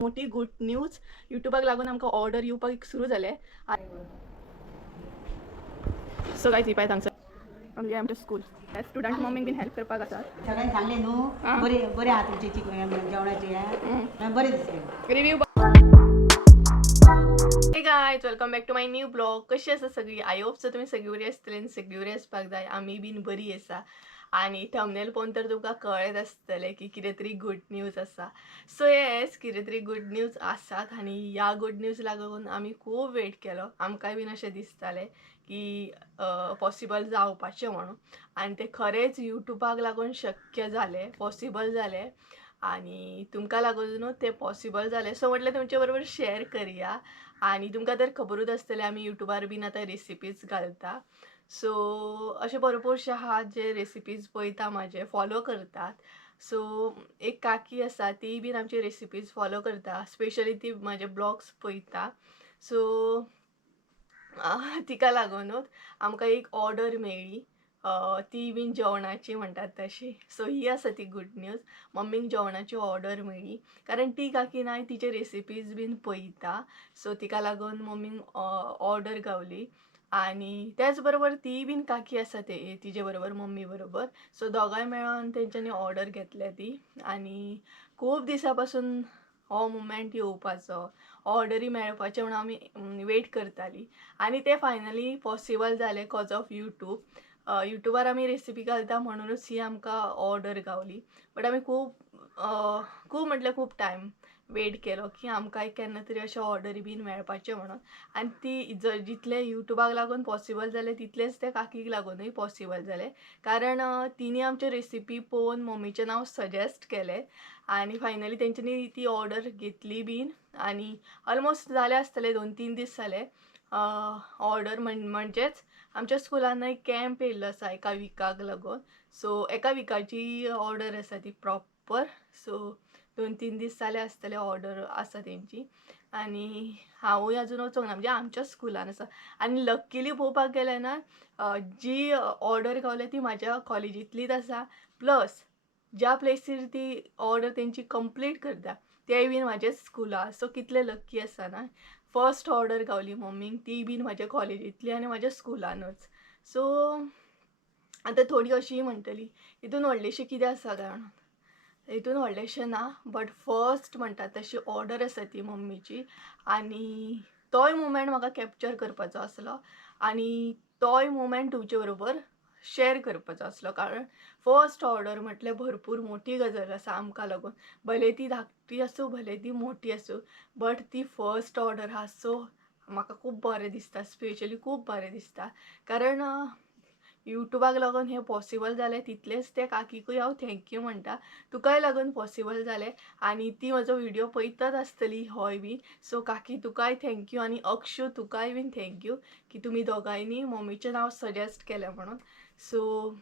मोठी good news युट्यूबाक लागून आमकां ऑर्डर येवपाक सुरू जाले. सो गायज ही पाय सांगसा म्हणजे आमचे स्कूल स्टुडंट मम्मीक बीन हेल्प करपाक आसात. सगळ्यांनी सांगले न्हू बरे बरे आहा तुमचे जेवणाचे बरे दिसले review. Hey guys welcome back to my new blog. कशी आसा सगळी? आय होप सो तुम्ही सगळी बरी आसतली आनी सगळी बरी आसपाक जाय. आमी बीन बरी आसा आणि थंबनेल पळोवन तर तुमकां कळत आसतलें की कितें तरी गुड न्यूज आसा. सो येस, कितें तरी गुड न्यूज आसात आनी ह्या गुड न्यूज लागून आमी खूब वेट केलो. आमकांय बीन अशें दिसतालें की पॉसिबल जावपाचें म्हणून आनी तें खरेंच युट्यूबाक लागून शक्य जालें, पॉसिबल जालें आणि तुमकां लागूनच ते पॉसिबल जालें. सो म्हटलें तुमचे बरोबर शेअर करूया. आणि तुमकां तर खबरूच आसतलें आमी युट्यूबार बीन आतां रेसिपीज घालता. सो अशे भरपूरशे आहात जे रेसिपीज पळयता, म्हाजे फॉलो करतात. सो एक काकी आसा ती बीन आमची रेसिपीज फॉलो करता, स्पेशली ती म्हाजे ब्लॉग्स पळयता. सो तिका लागूनच आमकां एक ऑर्डर मेळ्ळी, ती बीन जेवणाची म्हणटात तशी. सो ही आसा ती गुड न्यूज. मम्मीक जेवणाची ऑर्डर मेळ्ळी कारण ती काकी ना तिचे रेसिपीज बीन पळयता. सो तिका लागून मम्मीक ऑर्डर गावली आणि त्याच बरोबर ती बीन काकी आसा ते तिचे बरोबर मम्मी बरोबर. सो दोगांय मेळोन तेंच्यांनी ऑर्डर घेतल्या ती आणि खूब दिसा पासून हो मुमेंट येवपाचो, ऑर्डरी मेळपाचें म्हणून आमी वेट करतालीं आणि ते फायनली पॉसिबल जालें कॉज ऑफ यूट्यूब. युट्यूबार आमी रेसिपी घालता म्हणूनच ही आमकां ऑर्डर गावली. बट आमी खूब म्हटल्यार खूब टायम वेट केलो की आमकां केन्ना तरी अशें ऑर्डरी बीन मेळपाचें म्हणून. आनी ती जितले युट्यूबाक लागून पॉसिबल जालें तितलेंच ते काकीक लागूनय पॉसिबल जालें कारण तिणी आमचे रेसिपी पळोवन मम्मीचें नांव सजेस्ट केलें आणि फायनली तेंच्यांनी ती ऑर्डर घेतली बीन आणि ऑलमोस्ट जाले आसतले 2-3 दीस जाले ऑर्डर. म्हणजेच आमच्या स्कुलान एक कॅम्प येयल्लो आसा एका विकाक लागून. सो एका विकाची ऑर्डर आसा ती प्रॉपर. सो 2-3 दीस जाले आसतले ऑर्डर आसा तेंची आणि हांवूय अजून वचोंक ना, म्हणजे आमच्या स्कुलान आसा. आनी लक्कीली पळोवपाक गेल्यार ना जी ऑर्डर गावल्या ती म्हाज्या कॉलेजींतलीच आसा, प्लस ज्या प्लेसीर ती ऑर्डर तेंची कंप्लीट करता तेय बीन म्हाजेच स्कुला. सो कितले लक्की आसा ना. फर्स्ट ऑर्डर गावली मम्मीक, ती बीन म्हाज्या कॉलेजींतली आनी म्हाज्या स्कुलानूच. सो आतां थोडी अशी म्हणटली हितून व्हडलेशें कितें आसा काय म्हणून. हितून व्हडलेशें ना, बट फर्स्ट म्हणटात तशी ऑर्डर आसा ती मम्मीची आनी तोय मुमेंट म्हाका कॅप्चर करपाचो आसलो आनी तोय मुमेंट तुमचे बरोबर शेअर करपाचो आसलो कारण फर्स्ट ऑर्डर म्हटल्यार भरपूर मोठी गजाल आसा आमकां लागून. भले ती धाकटी आसूं, भले ती मोठी आसूं, बट ती फर्स्ट ऑर्डर आहा. सो म्हाका खूब बरें दिसता, स्पेशली खूब बरें दिसता कारण युट्यूबाक लागून हें पॉसिबल जालें तितलेंच त्या काकीकूय हांव थँक्यू म्हणटा. तुकाय लागून पॉसिबल जालें आनी ती म्हजो व्हिडिओ पळयतच आसतली होय बी. सो काकी तुकाय थँक्यू आनी अक्षू तुकाय बीन थँक्यू की तुमी दोगांयनी मम्मीचें नांव सजेस्ट केलें म्हणून. सो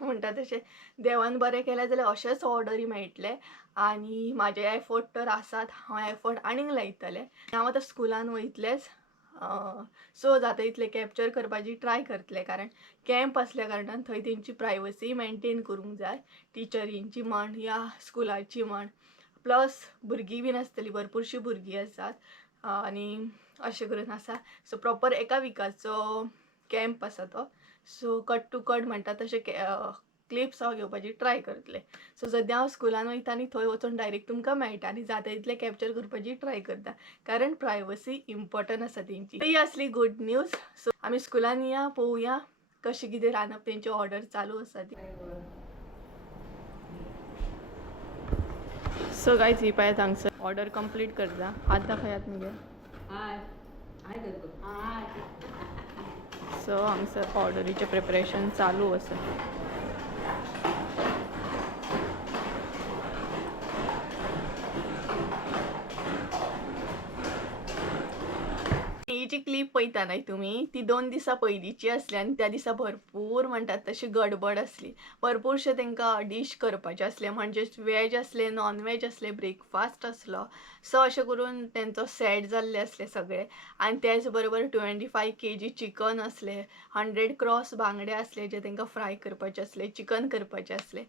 म्हणटा तशें देवान बरें केलें जाल्यार अशेंच ऑर्डरी मेळटले आनी म्हाजे एफर्ट तर आसात, हांव एफर्ट आनीक लायतलें. हांव आतां स्कुलान वयतलेंच. सो जाता इतलें कॅप्चर करपाची ट्राय करतलें कारण कॅम्प आसल्या कारणान थंय तेंची प्रायवसी मेनटेन करूंक जाय, टिचरींची म्हण या स्कुलाची म्हण. प्लस भुरगीं बीन आसतलीं, भरपूरशीं भुरगीं आसात आनी अशें करून आसा. सो प्रॉपर एका विकाचो कॅम्प आसा तो. सो कट टू कट म्हणटा तशें क्लिप्स हांव घेवपाची ट्राय करतलें. सो सद्या हांव स्कुलान वयता आनी थंय वचून डायरेक्ट तुमकां मेळटा आनी जाता तितलें कॅप्चर करपाची ट्राय करता कारण प्रायवसी इम्पॉर्टंट आसा तेंची. ही आसली गुड न्यूज. सो आमी स्कुलान या पळोवया कशी कितें रांदप तेंची ऑर्डर चालू आसा ती. सो गायज ही पाय हांगसर ऑर्डर कंप्लीट करता. हात दाखयात मगे. सो हांगसर ऑर्डरीचें प्रिपरेशन चालू आसा. ही जी क्लिप पळयता न्हय तुमी ती 2 दिसा पयलींची आसली आनी त्या दिसा भरपूर म्हणटात तशी गडबड आसली. भरपूरशे तांकां डीश करपाचे आसले, म्हणजेच वेज आसले, नॉन वेज आसले, ब्रेकफास्ट आसलो. सो अशें करून तेंचो सेट जाल्ले आसले सगळे आनी त्याच बरोबर 25 kg चिकन आसले, 100 क्रॉस बांगडे आसले जे तांकां फ्राय करपाचे आसले, चिकन करपाचें आसलें.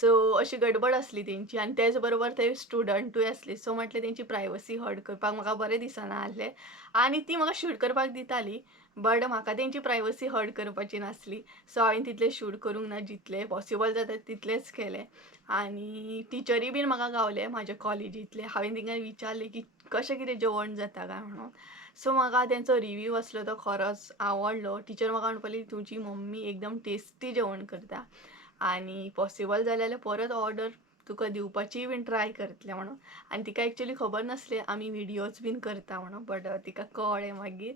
सो अशी गडबड आसली तेंची आनी तेच बरोबर ते स्टुडंटूय आसले. सो म्हटलें तेंची प्रायवसी हर्ट करपाक म्हाका बरें दिसना आहलें आनी ती म्हाका शूट करपाक दिताली बट म्हाका तेंची प्रायवसी हर्ट करपाची नासली. सो हांवें तितलें शूट करूंक ना, जितलें पॉसिबल जाता तितलेंच केलें. आनी टिचरी बीन म्हाका गावले म्हाज्या कॉलेजींतले. हांवें तिंका विचारलें की कशें कितें जेवण जाता काय म्हणून. सो म्हाका तेंचो रिव्यू आसलो तो खरोच आवडलो. टिचर म्हाका म्हणपाली तुजी मम्मी एकदम टेस्टी जेवण करता आनी पॉसिबल जालें जाल्यार परत ऑर्डर तुका दिवपाची बीन ट्राय करतलें म्हणून. आनी तिका एक्चुअली खबर नासलें आमी व्हिडियोज बीन करता म्हणून बट तिका कळ्ळें मागीर.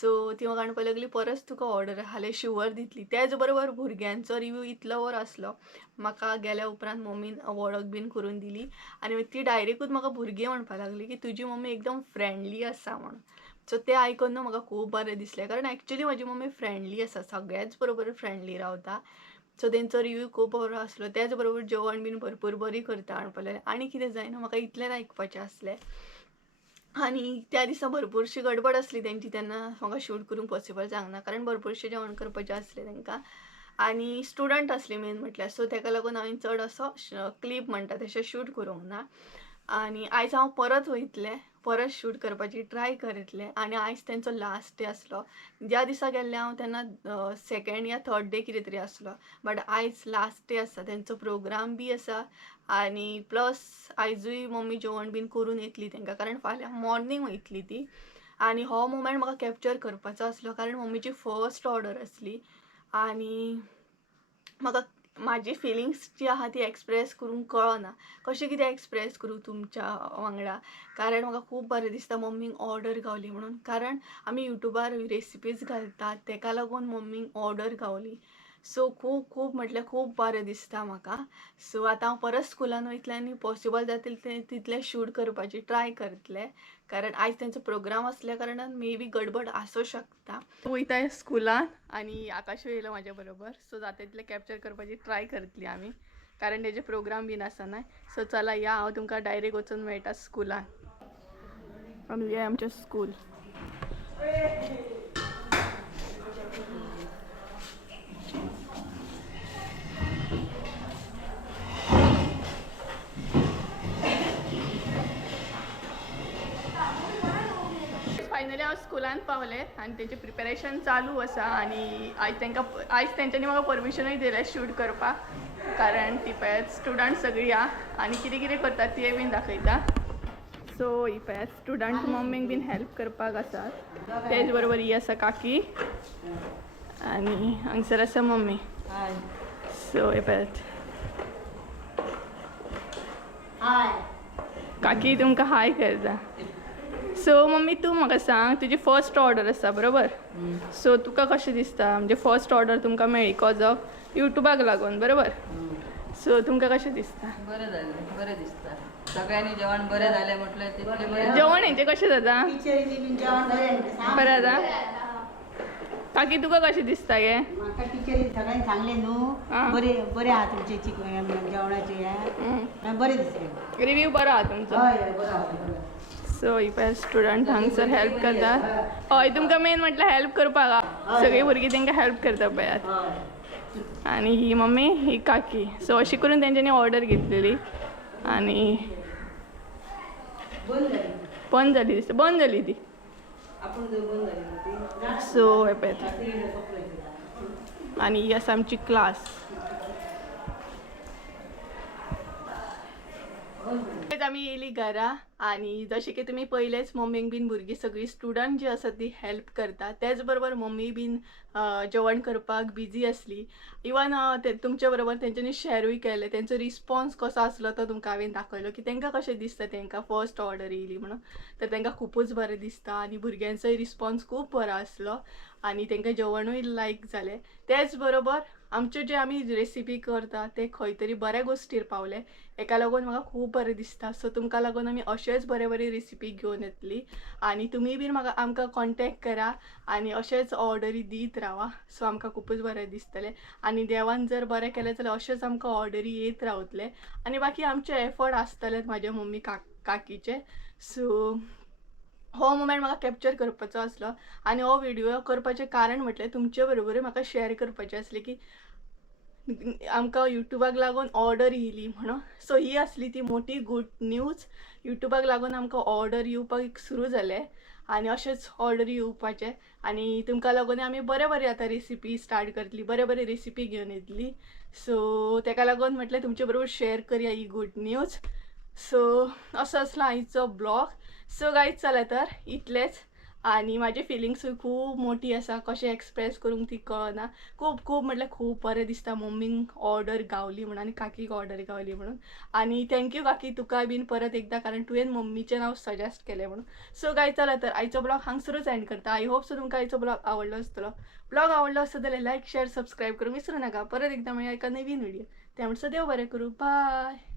सो ती म्हाका म्हणपाक लागली परत तुका ऑर्डर आसल्यार शुअर दितली. तेच बरोबर भुरग्यांचो रिव्यू इतलो बरो आसलो. म्हाका गेल्या उपरांत मम्मीन वळख बीन करून दिली आनी ती डायरेक्टूच म्हाका भुरगीं म्हणपाक लागली की तुजी मम्मी एकदम फ्रेंडली आसा म्हणून. सो तें आयकून म्हाका खूब बरें दिसलें कारण एक्चुअली म्हाजी मम्मी फ्रेंडली आसा, सगळ्याच बरोबर फ्रेंडली रावता. सो तेंचो रिव्यू खूब बरो आसलो. त्याच बरोबर जेवण बीन भरपूर बरी करता म्हणपाक लागलें. आनी कितें जायना म्हाका इतलेंच आयकपाचें आसलें. आनी त्या दिसा भरपूरशी गडबड आसली तेंची तेन्ना म्हाका शूट करूंक पॉसिबल जावंक ना कारण भरपूरशें जेवण करपाचें आसलें तेंकां आनी स्टुडंट आसले मेन म्हटल्यार. सो तेका लागून हांवें चड असो क्लीप म्हणटा तशें शूट करूंक ना. आनी आयज हांव परत वयतलें, परत शूट करपाची ट्राय करतलें आनी आयज तेंचो लास्ट डे आसलो. ज्या दिसा गेल्लें हांव तेन्ना सेकंड या थर्ड डे कितें तरी आसलो बट आयज लास्ट डे आसा. तेंचो प्रोग्राम बी आसा आनी प्लस आयजूय मम्मी जेवण बीन करून येतली तेंकां कारण फाल्यां मॉर्निंग वयतली ती. आनी हो मुमेंट म्हाका कॅप्चर करपाचो आसलो कारण मम्मीची फर्स्ट ऑर्डर आसली आनी म्हाका म्हाजी फिलिंग्स जी आहा ती एक्सप्रेस करूंक कळना. कशें कितें एक्सप्रेस करूं तुमच्या वांगडा कारण म्हाका खूब बरें दिसता मम्मीक ऑर्डर गावली म्हणून. कारण आमी युट्यूबार रेसिपीज घालतात तेका लागून मम्मीक ऑर्डर गावली. सो खूब खूब म्हटल्यार खूब बरें दिसता म्हाका. सो आतां हांव परत स्कुलान वयतलें आनी पॉसिबल जातलें तितलें शूट करपाची ट्राय करतलें कारण आयज तेंचो प्रोग्राम आसल्या कारणान मे बी गडबड आसूं शकता. वयता स्कुलान आनी आकाशूय येयलो म्हाज्या बरोबर. सो जाता तितलें कॅप्चर करपाची ट्राय करतलीं आमी कारण तेजे प्रोग्राम बीन आसना. सो चला या हांव तुमकां डायरेक्ट वचून मेळटा स्कुलान. आमी या आमचें स्कूल. फायनली हांव स्कुलान पावलें आनी तेंचें प्रिपेरेशन चालू आसा आनी आयज तेंच्यांनी म्हाका परमिशनूय दिलें शूट करपाक कारण ती पळयात स्टुडंट सगळीं हा आनी कितें कितें करतात तें बीन दाखयता. सो ही पळयात स्टुडंट मम्मीक बीन हेल्प करपाक आसात. तेच बरोबर ही आसा काकी आनी हांगसर आसा मम्मी. सो हे पळयात काकी तुमकां हाय करता. सो मम्मी तूं म्हाका सांग तुजी फर्स्ट ऑर्डर आसा बरोबर. सो तुका कशें दिसता म्हणजे फर्स्ट ऑर्डर तुमकां मेळ्ळी कॉज ऑफ युट्यूबाक लागून बरोबर. सो तुमकां कशें दिसता. बरें जालें, बरें दिसता. सगळ्यांनी जेवण बरें जालें म्हटल्यार तितलें बरें. जेवण हेंचें कशें जाता टिचरीची बीन जेवण बरें बरें जाता. काकी तुका कशें दिसता गे. म्हाका टिचरी सगळ्यांनी सांगलें न्हू बरें बरें आहा तुमचें जेवणाचें हें बरें दिसलें. रिव्यू बरो आहा तुमचो. हय हय बरो आहा बरो. सो ही पळय स्टुडंट हांगसर हेल्प करता. हय तुमकां मेन म्हटल्यार हेल्प करपाक सगळीं भुरगीं तांकां हेल्प करता पळयात. हय आनी ही मम्मी ही काकी. सो अशी करून तेंच्यांनी ऑर्डर घेतलेली आनी बंद जाली दिसता. बंद जाली ती. सो हे पळयात आनी ही आसा आमची क्लास. आमी येयली घरा आनी जशें की तुमी पयलेंच मम्मीक बीन भुरगीं सगळीं स्टुडंट जी आसा ती हेल्प करता. तेच बरोबर मम्मी बीन जेवण करपाक बिजी आसली. इवन तुमचे बरोबर तेंच्यांनी शेरूय केलें. तेंचो रिस्पॉन्स कसो आसलो तो तुमकां हांवें दाखयलो की तेंकां कशें दिसता तेंकां फर्स्ट ऑर्डर येयली म्हणून. तर तेंकां खूबच बरें दिसता आनी भुरग्यांचोय रिस्पॉन्स खूब बरो आसलो आनी तेंकां जेवणूय लायक जालें. तेच बरोबर आमच्यो जे आमी रेसिपी करता ते खंय तरी बऱ्या गोश्टीर पावले. हेका लागून म्हाका खूब बरें दिसता. सो तुमकां लागून आमी अशेंच बरे बरे रेसिपी घेवन येतली आनी तुमी बीन आमकां कॉन्टेक्ट करा आनी अशेंच ऑर्डरी दीत रावा. सो आमकां खूबच बरें दिसतलें आनी देवान जर बरें केलें जाल्यार अशेंच आमकां ऑर्डरी येत रावतले आनी बाकी आमचे एफर्ट आसतलेच म्हाज्या मम्मी काकीचे. सो हो मुमेंट म्हाका कॅप्चर करपाचो आसलो आनी हो व्हिडिओ करपाचें कारण म्हटल्यार तुमचे बरोबर म्हाका शेअर करपाचें आसलें की आमकां युट्यूबाक लागून ऑर्डर येयली म्हणून. सो ही असली ती मोठी गूड न्यूज. युट्यूबाक लागून आमकां ऑर्डर येवपाक सुरू जाले आनी अशेंच ऑर्डर येवपाचे आनी तुमकां लागून आमी बरे बरे आतां रेसिपी स्टार्ट करतली, बरे बरे रेसिपी घेवन येतली. सो तेका लागून म्हटलें तुमचे बरोबर शेअर करूया ही गूड न्यूज. सो असो असलो आयचो ब्लॉग. सो गायज चला तर इतलेंच. आनी माझी फिलिंग्सूय खूब मोठी आसा, कशें एक्सप्रेस करूंक ती कळना. खूब म्हटल्यार खूब बरें दिसता मम्मींक ऑर्डर गावली म्हणून आनी काकीक ऑर्डर गावली म्हणून. आनी थँक्यू काकी तुका बीन परत एकदा, कारण तुवें मम्मीचें नांव सजेस्ट केलें म्हणून. सो गायज चला तर आयचो ब्लॉग हांगसरूच एंड करता. आय होप सो तुमकां आयचो ब्लॉग आवडलो आसतलो. ब्लॉग आवडलो आसत जाल्यार लायक शेअर सबस्क्राईब करूंक विसरू नाका. परत एकदा मेळया एका नवीन व्हिडिओ. त्या म्हणसर देव बरें करूं. बाय.